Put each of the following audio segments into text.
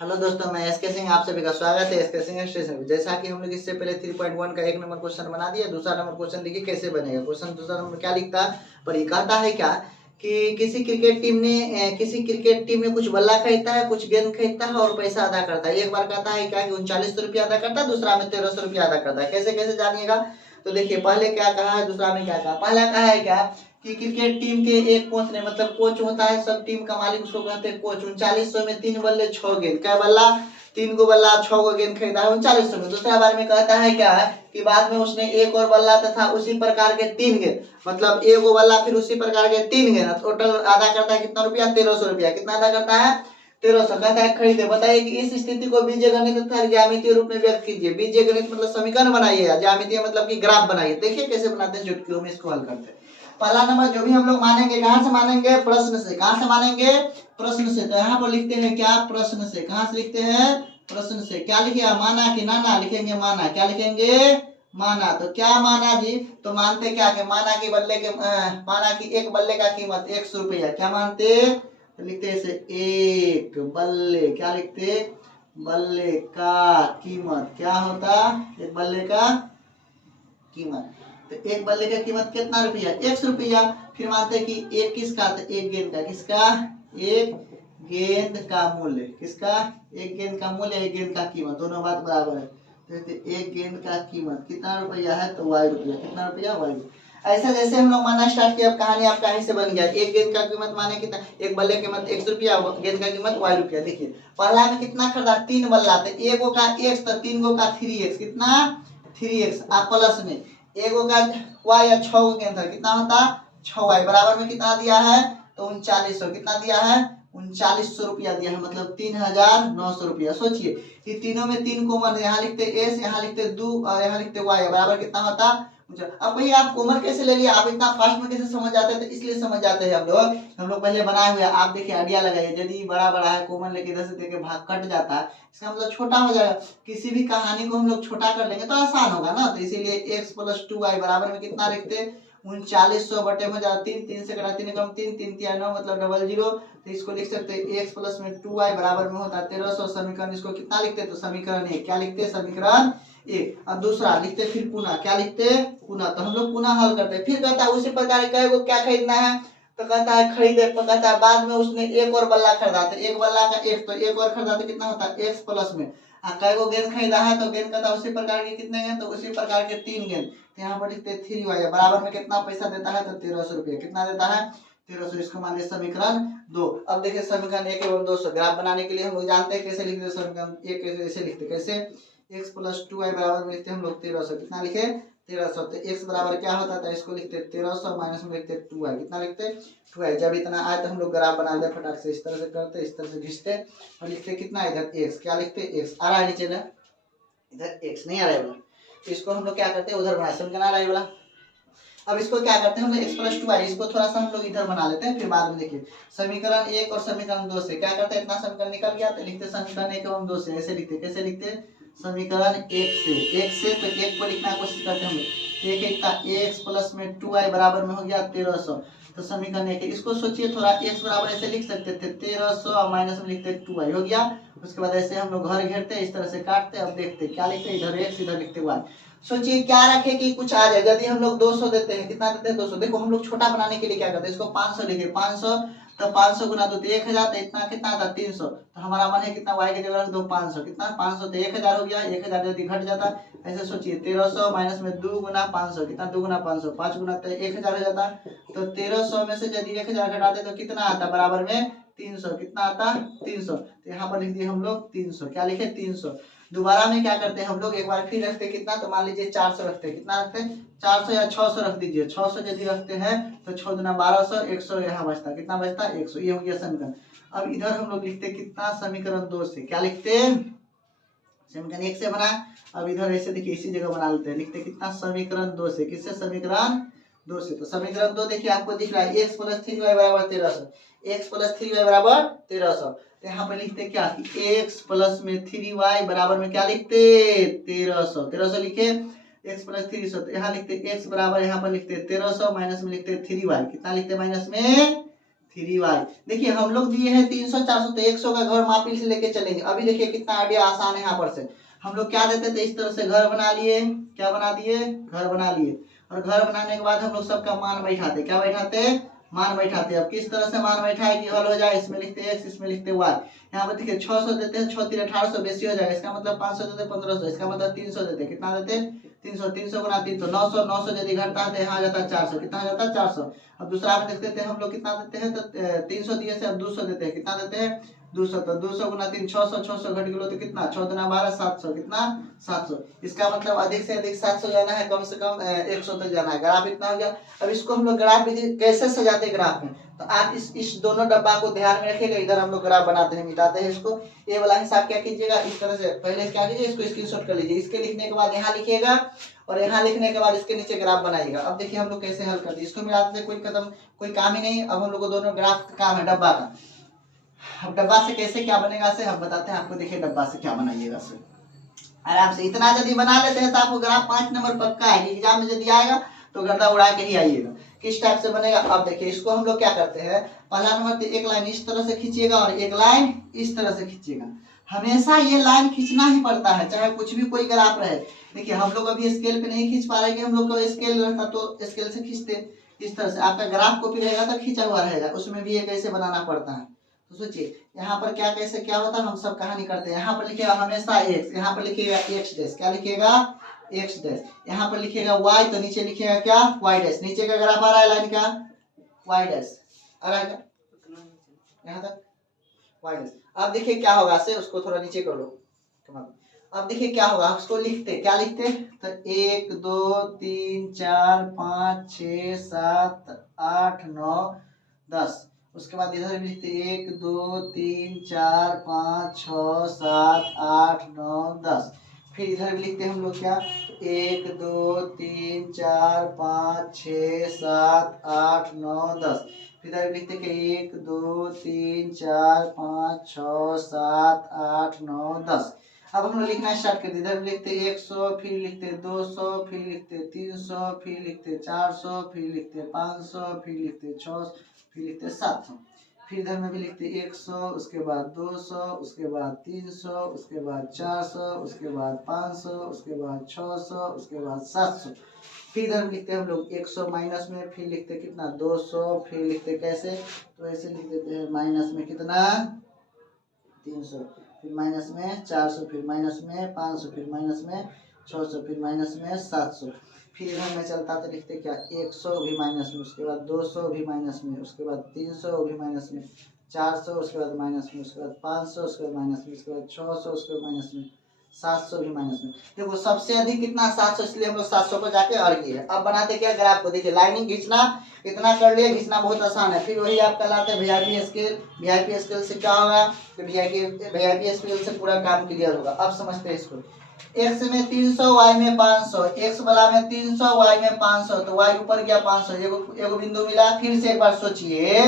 Hello दोस्तों, मैं SK Singh, आप सभी का स्वागत है एसके सिंह स्टेशन में। जैसा कि हम लोग इससे पहले 3.1 का 1 नंबर क्वेश्चन बना दिया। दूसरा नंबर क्वेश्चन देखिए कैसे बनेगा। क्वेश्चन दूसरा नंबर क्या लिखता है, पर ये कहता है क्या कि किसी क्रिकेट टीम में कुछ बल्ला खरीदता है, कुछ गेंद खरीदता है और पैसा अदा करता है। एक बार कहता है क्या कि 3900 रुपया अदा करता है, दूसरा में 1300 रुपया अदा करता है। कैसे कैसे जानिएगा। तो देखिए पहले क्या कहा है, दूसरा में क्या कहा। पहला कहा है क्या कि क्रिकेट टीम के एक कोच ने, मतलब कोच होता है सब टीम का मालिक, उसको कहते हैं कोच। 3900 में 3 बल्ले 6 गेंद, क्या बल्ला 3 गो बल्ला 6 गो गेंद खरीदा है 3900 में। दूसरा बार में कहता है क्या है कि बाद में उसने एक और बल्ला तथा उसी प्रकार के 3 गेंद, मतलब एक गो बल्ला फिर उसी प्रकार के 3 गेंद, टोटल अदा करता है कितना रुपया, 1300 रुपया। कितना अदा करता है, 1300। कहता है खरीदे। बताइए कि इस स्थिति को बीजीय गणित तथा ज्यामितीय रूप में व्यक्त कीजिए। बीजीय गणित मतलब समीकरण बनाइए, ज्यामितीय मतलब कि ग्राफ बनाइए। देखिए कैसे बनाते हैं चुटकियों में, इसको हल करते हैं। पहला नंबर जो भी हम लोग मानेंगे, कहां से मानेंगे, प्रश्न से। कहां से मानेंगे, प्रश्न से। तो यहाँ पर लिखते हैं क्या, प्रश्न से। कहां से लिखते हैं, प्रश्न से। क्या लिखिए, माना कि नाना, लिखेंगे माना। क्या लिखेंगे, माना। तो क्या माना जी, तो मानते क्या कि माना की बल्ले के माना की एक बल्ले का कीमत 100 रुपया। क्या मानते, तो लिखते ऐसे, एक बल्ले, क्या लिखते, बल्ले का कीमत क्या होता, एक बल्ले का कीमत। तो एक बल्ले का कीमत कितना रुपया, 100 रुपया। फिर मानते कि एक किसका, तो एक गेंद का। किसका, एक गेंद का मूल्य। किसका, एक गेंद का मूल्य, एक गेंद का कीमत, दोनों बात बराबर है। तो एक गेंद का कीमत कितना रुपया है, तो वाई रुपया। कितना रुपया, वाई। ऐसा जैसे हम लोग मानना स्टार्ट किया, अब कहानी आप कहीं से बन गया। एक गेंद का कीमत माने कितना, एक बल्ले की कीमत 100 रुपया, गेंद का कीमत वाई रुपया। देखिए पहला में कितना खरीदा, 3 बल्ला, तो एक गो का x, तो 3 गो का 3x, कितना 3x। आप प्लस में एक गो का y या 6 गो गेंद था, कितना होता 6y, बराबर में कितना दिया है, तो 3900। कितना दिया है, 3900 रुपया दिया है, मतलब 3900 रुपया। सोचिए कि तीनों में 3 कॉमन है, यहाँ लिखते s, यहाँ लिखते 2 और यहाँ लिखते y, बराबर कितना होता। अब भैया आप कॉमन कैसे ले लिया, आप इतना फास्ट में कैसे समझ जाते हैं, तो इसलिए समझ जाते हैं हम लोग पहले बनाए हुए। आप देखिए आइडिया लगाइए, यदि बड़ा बड़ा है कॉमन लेके इधर से देके भाग कट जाता है, इसका मतलब छोटा हो जाएगा। किसी भी कहानी को हम लोग छोटा कर लेंगे तो आसान होगा ना। तो इसीलिए x + 2y बराबर में कितना लिखते, 3900 बटे हो जाता 3, 3 से कटा 3 कम 3, 3 3 9 मतलब 00। तो इसको लिख सकते हैं x + में 2y बराबर में होता 1300। समीकरण इसको कितना लिखते, तो समीकरण 1। क्या लिखते, समीकरण 1। अब दूसरा लिखते फिर पुनः। क्या लिखते, पुनः। तो हम लोग पुनः हल करते हैं। फिर कहता है उसी प्रकार कई को क्या खरीदना है, तो कहता है खरीदे। तो कहता है बाद में उसने एक और बल्ला खरीदा, तो एक बल्ला का एक, तो एक और खरीदा तो कितना होता है x प्लस में कई को गेंद खरीदा है, तो गेंद कहता है उसी प्रकार के कितने गेंद, तो उसी प्रकार के 3 गेंद। तो यहाँ पर लिखते 3y बराबर में कितना पैसा देता है, तो 1300 रुपया। कितना देता है, 1300। इसको मान लिया समीकरण 2। अब देखिए समीकरण 1 एवं 2 ग्राफ बनाने के लिए हम लोग जानते हैं कैसे लिखते हैं। समीकरण 1 कैसे लिखते, कैसे, x + 2y बराबर में लिखते हैं हम लोग 1300। कितना लिखे, 1300। तो x बराबर क्या होता था, इसको लिखते 1300 माइनस में लिखते 2y। कितना लिखते, 2y। जब इतना आए तो हम लोग ग्राफ बना दे फटाक से, इस तरह से करते, इस तरह से खींचते और लिखते कितना, इधर x। क्या लिखते, x आ रहा है नीचे ना, इधर x नहीं आ रहा है वाला, तो इसको हम लोग क्या करते हैं, उधर बना, समीकरण आ रहा है वाला। अब इसको क्या करते हैं हम लोग, x + 2y, इसको थोड़ा सा हम लोग इधर बना लेते हैं, फिर बाद में देखिए। समीकरण 1 और समीकरण 2 से क्या करते हैं, इतना समीकरण निकल गया तो लिखते समीकरण 1 एवं 2 से। ऐसे लिखते, कैसे लिखते, समीकरण 1 से। 1 से तो 1 को लिखना कोशिश करते हैं हम लोग। 1 1 का x + में 2y बराबर में हो गया 1300। तो समीकरण 1 इसको सोचिए थोड़ा, x बराबर ऐसे लिख सकते थे 1300 और माइनस में लिखते 2y हो गया। उसके बाद ऐसे हम लोग घर घेरते, इस तरह से काटते। अब देखते क्या लिखते, इधर x इधर लिखते y। सोचिए क्या रखे कि कुछ आ जाए। यदि हम लोग 200 देते हैं, कितना देते हैं 200। देखो हम लोग छोटा बनाने के लिए क्या करते हैं, इसको 500 लिखे, 500 तो 500 गुना 2 तो 1000, तो इतना कितना था 300। तो हमारा मन है कितना, y की जगह रख दो 500। कितना 500, तो 1000 हो गया। 1000 यदि घट जाता, ऐसे सोचिए 1300 माइनस में 2 गुना 500, कितना 2 गुना 500, 5 गुना तो 1000 हो जाता। तो 1300 में से यदि 1000 घटाते तो कितना आता, बराबर में 300। कितना आता, 300। तो यहाँ पर लिख दिए हम लोग 300। क्या लिखे, 300। दोबारा में क्या करते हैं हम लोग, एक बार फिर रखते कितना, तो मान लीजिए 400 रखते हैं। कितना रखते हैं, 400 या 600 रख दीजिए। 600 यदि रखते हैं तो 6 गुना 1200, 100 यहाँ बचता, कितना बचता 100। ये हो गया समीकरण। अब इधर हम लोग लिखते कितना, समीकरण 2 से। क्या लिखते, समीकरण 1 से बना। अब इधर ऐसे देखिए इसी जगह बना लेते हैं, लिखते कितना, समीकरण 2 से। किससे, समीकरण 2 से। तो समीकरण 2 देखिए आपको दिख रहा है, x + 3y बराबर 1300। x + 3y बराबर 1300। तो यहाँ पे लिखते क्या कि x + में 3y बराबर में क्या लिखते, 1300। 1300 लिखे, x + 300। तो यहाँ लिखते x बराबर, यहाँ पर लिखते 1300 माइनस में लिखते 3y। कितना लिखते, माइनस में 3y। देखिए हम लोग दिए हैं 300 400, तो 100 का घर मापी से लेके चलेंगे। अभी देखिए कितना आइडिया आसान है। यहाँ पर से हम लोग क्या देते थे, इस तरह से घर बना लिए, क्या बना दिए, घर बना लिए। और घर बनाने के बाद हम लोग सबका मान बैठाते, क्या बैठाते, मान बैठाते। अब किस तरह से मान बैठाए कि हल हो जाए, इसमें लिखते x, इसमें लिखते y। यहाँ पर देखिए 600 देते हैं, 6 3 1800 बेसी हो जाएगा, इसका मतलब 500 देते 1500, इसका मतलब 300 देते, कितना देते 300, 300 गुना 300 900, 900 यदि घटता है तो यहाँ जाता है 400, कितना जाता है 400। अब दूसरा में देख लेते हैं हम लोग कितना देते हैं, तो 300 दिए से अब 200 देते हैं, कितना देते हैं 200, तो 200 गुना 3 600, 600 घट गया तो कितना 6 दुना 12 700, कितना 700। इसका मतलब अधिक से अधिक 700 जाना है, कम से कम 100 तक जाना है। ग्राफ इतना हो गया। अब इसको हम लोग ग्राफ कैसे सजाते हैं ग्राफ में, तो आप इस दोनों डब्बा को ध्यान में रखिएगा। इधर हम लोग ग्राफ बनाते हैं, मिटाते हैं इसको। ये वाला हिसाब क्या कीजिएगा, इस तरह से पहले क्या कीजिए, इसको स्क्रीनशॉट कर लीजिए। इसके लिखने के बाद यहाँ लिखिएगा और यहाँ लिखने के बाद इसके नीचे ग्राफ बनाइएगा। अब देखिए हम लोग कैसे हल करते हैं, इसको मिलाते कोई कदम कोई काम ही नहीं। अब हम लोग को दोनों ग्राफ का काम है डब्बा का। अब डब्बा से कैसे क्या बनेगा से हम बताते हैं आपको। देखिए डब्बा से क्या बनाइएगा से आराम से इतना यदि बना लेते हैं तो आपको ग्राफ 5 नंबर पक्का है कि एग्जाम में यदि आएगा तो गर्दा उड़ा के ही आइएगा। किस टाइप से बनेगा, अब देखिए इसको हम लोग क्या करते हैं, पहला नंबर एक लाइन इस तरह से खींचिएगा और एक लाइन इस तरह से खींचिएगा। हमेशा ये लाइन खींचना ही पड़ता है, चाहे कुछ भी कोई ग्राफ रहे। देखिए हम लोग अभी स्केल पे नहीं खींच पा रहे हैं, हम लोग को स्केल रहता तो स्केल से खींचते। इस तरह से आपका ग्राफ कॉपी रहेगा तो खींचा हुआ रहेगा, उसमें भी ये कैसे बनाना पड़ता है। तो सोचिए यहाँ पर क्या कैसे क्या होता है, हम सब कहानी करते हैं। यहाँ पर लिखिएगा हमेशा x, यहाँ पर लिखिएगा x डैश, क्या लिखिएगा x डैश। यहाँ पर लिखिएगा y, तो नीचे लिखिएगा क्या y डैश। नीचे का ग्राफ आ रहा है लाइन का y डैश आ रहा है यहाँ तक y डैश। अब देखिए क्या होगा से, उसको थोड़ा नीचे कर लो। अब देखिए क्या होगा, उसको लिखते क्या लिखते, तो 1 2 3 4 5 6 7 8 9 10। उसके बाद इधर भी लिखते 1 2 3 4 5 6 7 8 9 10। फिर इधर भी लिखते हम लोग क्या, 1 2 3 4 5 6 7 8 9 10। फिर इधर भी लिखते कि 1 2 3 4 5 6 7 8 9 10। अब हम लोग लिखना स्टार्ट कर दिए। इधर लिखते 100, फिर लिखते 200, फिर लिखते 300, फिर लिखते 400, फिर लिखते 500, फिर लिखते 600, फिर लिखते 700। फिर इधर में भी लिखते 100, उसके बाद 200, उसके बाद 300, उसके बाद 400, उसके बाद 500, उसके बाद 600, उसके बाद 700। फिर इधर में लिखते हम लोग 100 माइनस में, फिर लिखते कितना 200, फिर लिखते कैसे, तो ऐसे लिख देते हैं माइनस में कितना 300, फिर माइनस में 400, फिर माइनस में 500, फिर माइनस में 600, फिर माइनस में 700। फिर इधर में चलता तो लिखते क्या 100 भी माइनस में, उसके बाद 200 भी माइनस में, उसके बाद 300 भी माइनस में, 400 उसके बाद माइनस में, उसके बाद 500 उसके बाद माइनस में, उसके बाद 600 उसके बाद माइनस में, 700 भी माइनस में। देखो सबसे अधिक कितना 700, इसलिए हम लोग 700 पर जाके अड़ गए। अब बनाते क्या ग्राफ को, देखिए लाइनिंग खींचना इतना कर लिया, खींचना बहुत आसान है। फिर वही आप लाते हैं वीआईपी स्केल। वीआईपी स्केल से क्या होगा, तो वीआईपी स्केल से पूरा काम क्लियर होगा। अब समझते हैं इसको। x में 300, y में 500, x वाला में 300, y में 500, तो y ऊपर गया 500, एगो बिंदु मिला। फिर से एक बार सोचिए,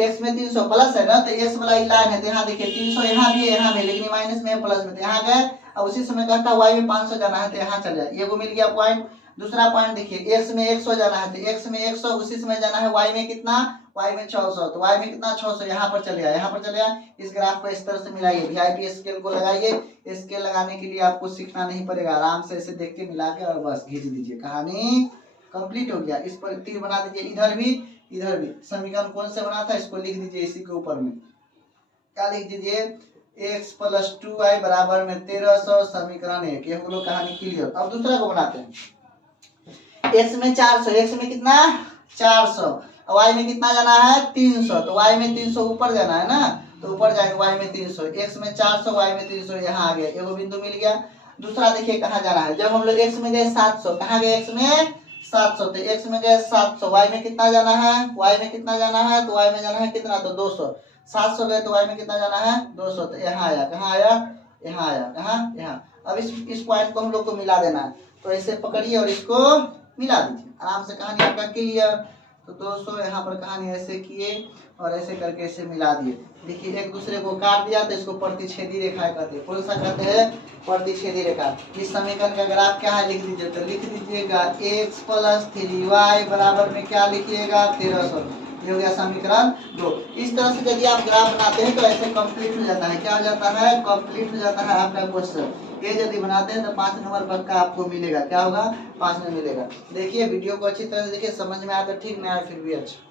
x में 300 प्लस है ना, तो x वाला लाइन है, तो यहाँ देखिए 300 यहाँ भी है, यहाँ भी, लेकिन माइनस में प्लस में, तो यहाँ गए। अब उसी समय कहता y में 500 जाना है, तो यहाँ चल जाए, एगो मिल गया पॉइंट। दूसरा पॉइंट देखिए x में 100 जाना है, तो x में 100 उसी समय जाना है, y में कितना, y में 600, तो y में कितना 600, यहाँ पर चले आया, यहाँ पर चले आया। इस ग्राफ को इस तरह से मिलाइए, वीआईपी स्केल को लगाइए। स्केल लगाने के लिए आपको सीखना नहीं पड़ेगा, आराम से ऐसे देख के मिला के और बस खींच दीजिए, कहानी कंप्लीट हो गया। इस पर तीर बना दीजिए, इधर भी समीकरण कौन से बना था, इसको लिख दीजिए इसी के ऊपर में। क्या लिख दीजिए, x + 2y बराबर में 1300, समीकरण 1। ये हम लोग कहानी क्लियर। अब दूसरा को बनाते हैं। x में 400, x में कितना 400, y में कितना जाना है 300, तो y में 300 ऊपर जाना है ना, तो ऊपर जाएंगे y में 300, x में 400, y में 300, यहाँ आ गया, एगो बिंदु मिल गया। दूसरा देखिए कहाँ जाना है, जब हम लोग x में गए 700, कहाँ गए x में 700, तो x में गए 700, y में कितना जाना है, y में कितना जाना है, तो y में जाना है कितना, तो 200। 700 गए तो y में कितना जाना है 200, तो यहाँ आया, कहाँ आया, यहाँ आया, कहाँ यहाँ। अब इस पॉइंट को हम लोग को मिला देना है, तो ऐसे पकड़िए और इसको मिला दीजिए, आराम से कहानी आपका क्लियर। तो 200 यहाँ पर कहानी ऐसे किए और ऐसे करके ऐसे मिला दिए। देखिए एक दूसरे को काट दिया, तो इसको प्रतिच्छेदी रेखा कहते हैं। कौन सा कहते हैं, प्रतिच्छेदी रेखा। इस समीकरण का ग्राफ क्या है लिख दीजिए, तो लिख दीजिएगा x + 3y बराबर में क्या लिखिएगा 1300। ये हो गया समीकरण 2। इस तरह से यदि आप ग्राफ बनाते हैं तो ऐसे कंप्लीट हो जाता है। क्या हो जाता है? कंप्लीट हो जाता है आपका क्वेश्चन। ये यदि बनाते हैं तो 5 नंबर पक्का आपको मिलेगा। क्या होगा? 5 में मिलेगा। देखिए वीडियो को अच्छी तरह से देखिए, समझ में आया तो ठीक, नहीं आया फिर भी अच्छा।